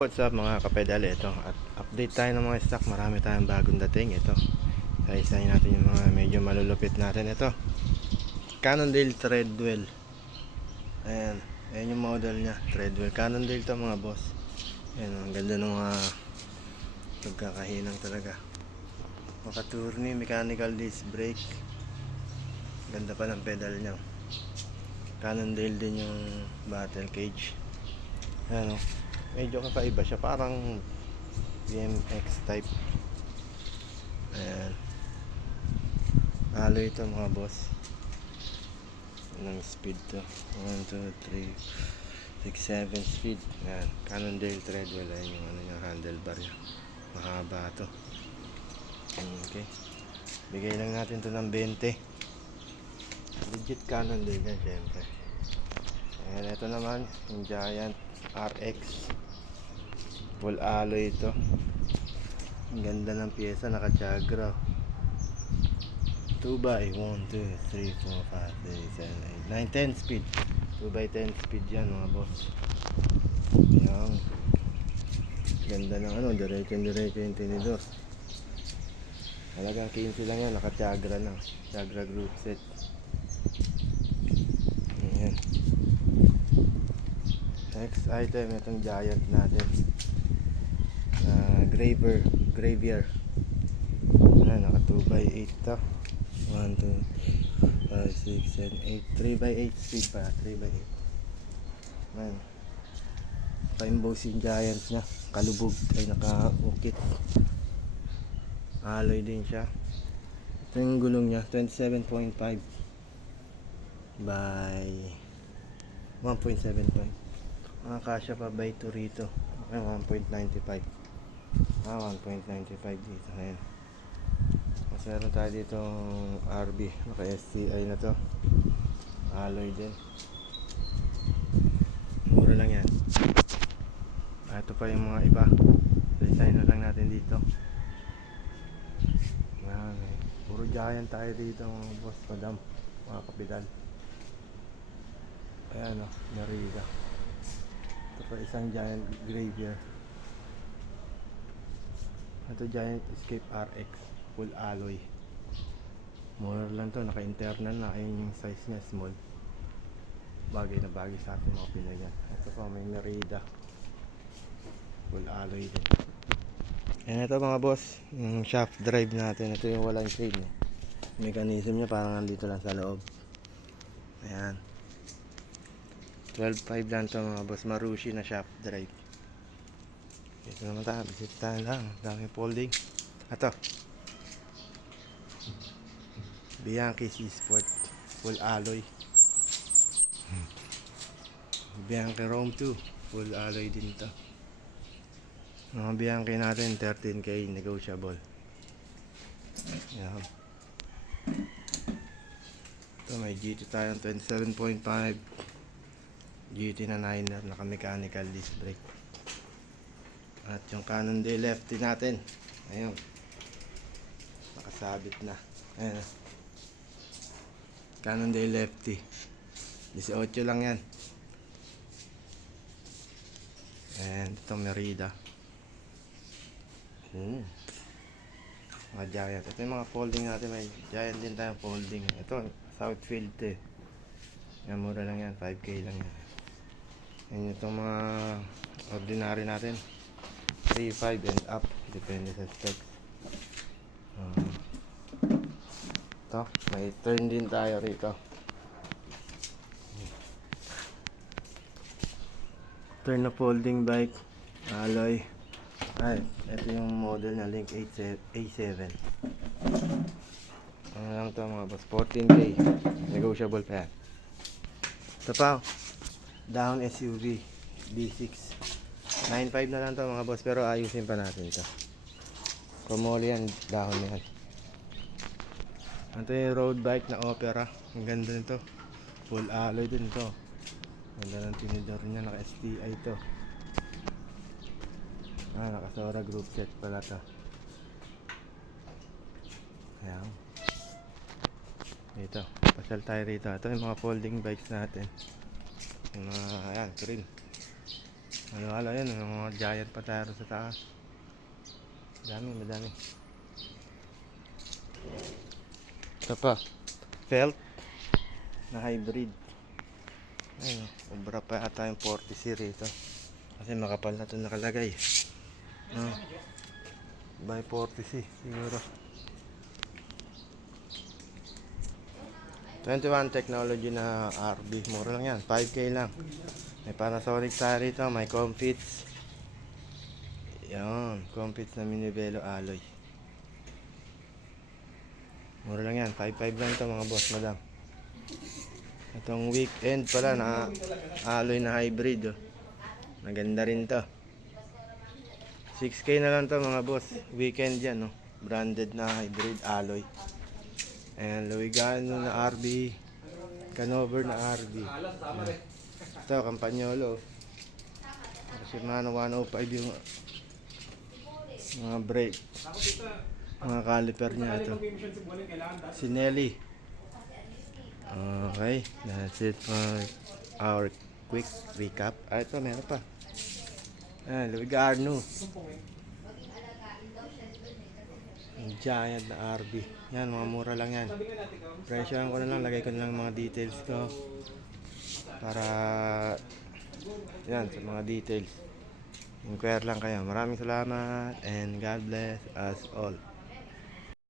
What's up mga kapedal, ito at update tayo ng mga stock. Marami tayong bagong dating. Ito, isa-isahin natin yung mga medyo malulupit natin. Ito, Cannondale Treadwell. Ayan yung model nya, Treadwell Cannondale to mga boss. Ayan, ang ganda ng mga pagkakahinang talaga. Maka-tourney, mechanical disc brake. Ganda pa ng pedal nya. Cannondale din yung battle cage. Ayan, medyo kakaiba siya, parang BMX type. Ayan, alloy ito mga boss. Anong speed to? 1, 2, 3, 6, 7 speed. Ayan, Cannondale Treadwell. Ayan yung ano yung handlebar nya, mahaba to. Okay, bigay lang natin to ng 20. Legit Cannondale yan syempre. Ayan, ito naman yung Giant RX full alloy ito. Ang ganda ng pyesa, naka-chagra. 2x 1, 2, 3, 4, 5, 6, 7, 8, 9, 10 speed. 2x10 speed yan mga boss. Ayan, ganda ng ano, diretso yung tinidor. Halagang 15 lang yan, naka-chagra na, chagra group set. Ayan, next item, itong Giant natin, Gravier. Ayan, naka 2x8 to. 1, 2, 5, 6, 7, 8, 3x8 speed pa, 3x8. Ayan, pa-emboss yung Giant nya, kalubog ay naka-ukit. Alloy din siya. Ito yung gulong nya, 27.5 by 1.75. Makakasya pa by 2 rito. Okay, 1.95. 1.95 dito. Ayan, mas meron tayo dito RB, naka STI na to, alloy din, mura lang yan. Ito pa yung mga iba, design na lang natin dito. Ayan, puro Giant tayo dito mga boss, madam, mga kapidal. Ayan o, Merida. Ito pa isang Giant Gravier. Ito Giant Escape RX full alloy, mura lang to, naka-internal na. Ayun yung size nya, small, bagay na bagay sa ating mga Pinoy yan. Ito pa may Merida full alloy din. Ayan, ito mga boss, yung shaft drive natin. Ito yung walang chain eh. Mechanism nya parang nandito lang sa loob. Ayan, 12.5 lang to mga boss, Marushi na shaft drive. Ito naman tayo, visit tayo lang, daming folding. Ito Bianchi C-Sport full alloy. Bianchi Rome 2 full alloy din to. Mga Bianchi natin 13k negotiable. Yan. Ito may GT tayong 27.5, GT na 9er, naka mechanical disc brake. At yung Cannondale lefty natin, ayun, nakasabit na. Ayan, Cannondale lefty 18 lang yan. And itong Merida, mga Giant. Ito yung mga folding natin, may Giant din tayong folding. Ito Southfield to eh. Yan, mura lang yan, 5k lang yan. And itong mga ordinary natin 3.5 and up, depende sa specs. Ito, may turn din tayo rito. Turn na folding bike, alloy. Ay, ito yung model na Link A7. Ano lang to mga boss, 14k negotiable pa yan. Ito pa, down SUV D6, 9.5 na lang to mga boss, pero ayusin pa natin ito. Kumuli yan, dahon yan. Ito yung road bike na Opera. Ang ganda nito, full alloy din to. Ganda ng tinidor niya, naka STI to. Naka Sora group set pala to. Ayan, dito, pasal tayo rito. Ito yung mga folding bikes natin, yung mga, ayan, green. Ano yun, yung mga giant patero sa taas. Madami. Ito pa, felt na hybrid. Ayun, ubra pa ata yung 40C rito. Kasi makapal na ito nakalagay. By 40C siguro. 21 technology na RB. Mura lang yan, 5K lang. May Panasonic tayo rito, may Comfits. Yan, Comfits na Minivelo alloy. Mura lang yan, 5.5 lang ito mga boss, madam. Itong weekend pala na alloy na hybrid. Oh. Maganda rin to. 6K na lang to mga boss. Weekend yan. Oh. Branded na hybrid alloy. And Luigano na RB. Canover na RB. Yan. Ito, Campagnolo. Shimano 105 yung mga brake. Mga caliper niya ito. Sinelli. Okay, that's it for our quick recap. Ito meron pa. Luigano. Giant na RB. Yan, mga mura lang yan. Presyohan ko na lang, lagay ko na lang mga details ko. Para, yan, sa mga details. Inquire lang kayo. Maraming salamat and God bless us all.